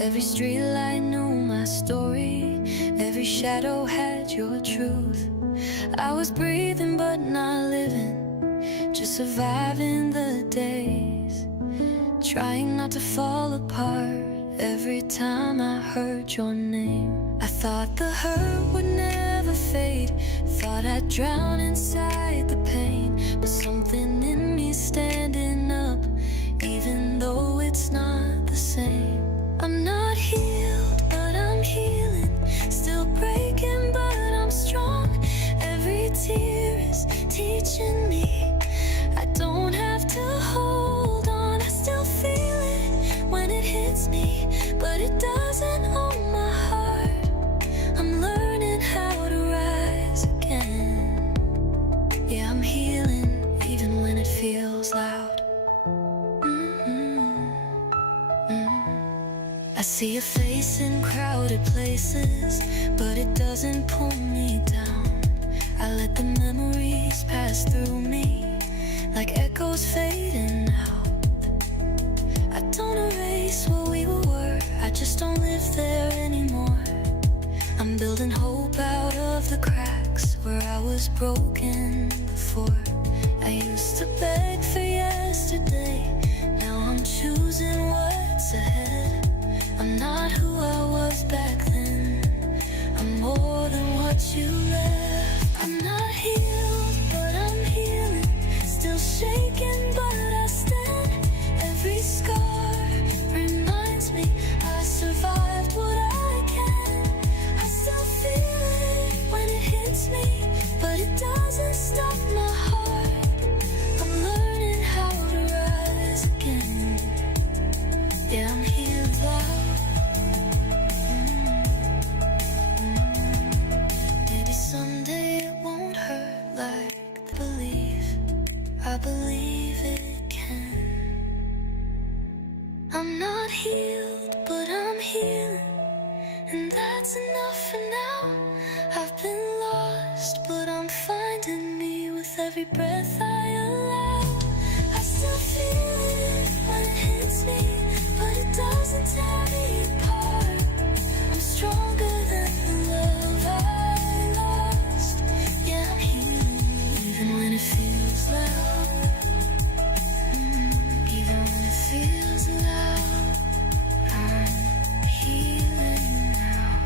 Every street light knew my story. Every shadow had your truth. I was breathing but not living, just surviving the days, trying not to fall apart every time I heard your name. I thought the hurt would never fade, thought I'd drown inside the pain, but something in me standing up, even though it's not the same. I'm not healed, but I'm healing, still breaking, but I'm strong. Every tear is teaching me I don't have to hold on. I still feel it when it hits me, but it doesn't own my heart. I'm learning how to rise again. Yeah, I'm healing even when it feels loud. I see a face in crowded places, but it doesn't pull me down. I let the memories pass through me like echoes fading out. I don't erase what we were, I just don't live there anymore. I'm building hope out of the cracks where I was broken before. I used to beg for yesterday, now I'm choosing what's ahead. I'm not who I was back then, I'm more than what you left. I'm not healed, but I'm healing, still shaking, but I stand. Every scar reminds me I survived what I can. I still feel it when it hits me, but it doesn't stop my heart. I'm learning how to rise again. Yeah, I'm healed loud. Someday it won't hurt like the belief. I believe it can. I'm not healed, but I'm healing, and that's enough for now. I've been lost, but I'm finding me with every breath I allow. I still feel it when it hits me, but it doesn't tear me apart. I'm stronger than the love I lost. Yeah, I'm healing even when it feels loud. Even when it feels loud, I'm healing now.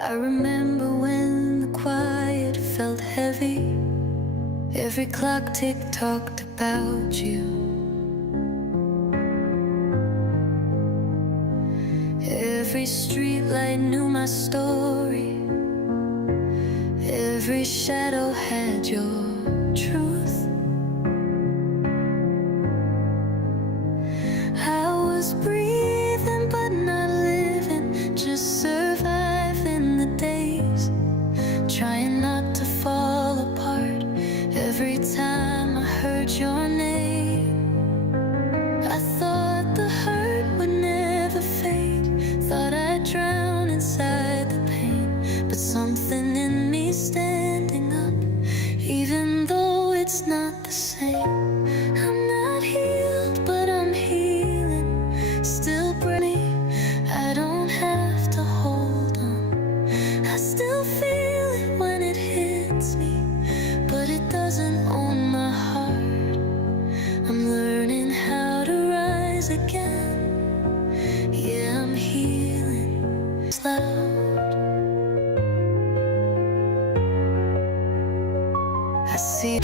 I remember when the quiet felt heavy. Every clock tick-tocked about you. Every streetlight knew my story. Every shadow had your truth. I was breathing but not living, just surviving the days, trying not to fall apart every time I heard your name. I thought the hurt would never fade, thought I'd drown inside the pain, but something in me standing up, even though it's not the same. I'm not healed, but I'm healing, still breathing. I don't have to hold on. I still feel it when it hits me, but it doesn't own my heart. I'm learning how to rise again. Yeah, I'm healing. It's loud. I see.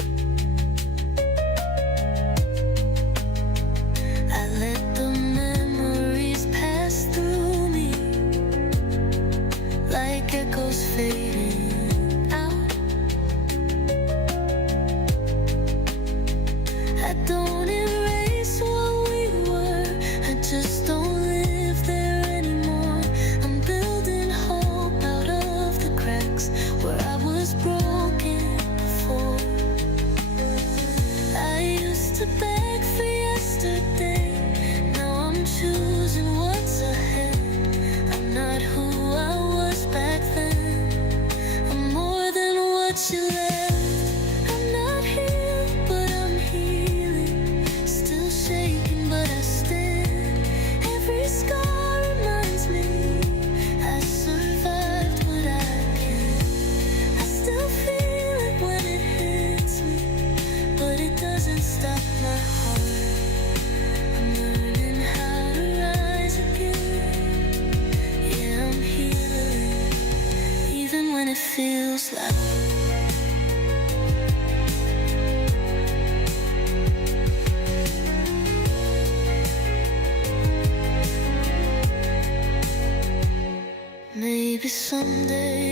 I let the memories pass through me like echoes fading out. I don't erase what we were, I just don't live there anymore. I'm building hope out of the cracks where I was broken before. used to beg for yesterday. Now I'm choosing what's ahead. I'm not who I was back then. I'm more than what you left. I'm not healed, but I'm healing. Still shaking, but I stand. Every scar reminds me I survived what I can. I still feel it when it hits me, but it doesn't stop my heart. I'm learning how to rise again. Yeah, I'm healing, even when it feels like maybe someday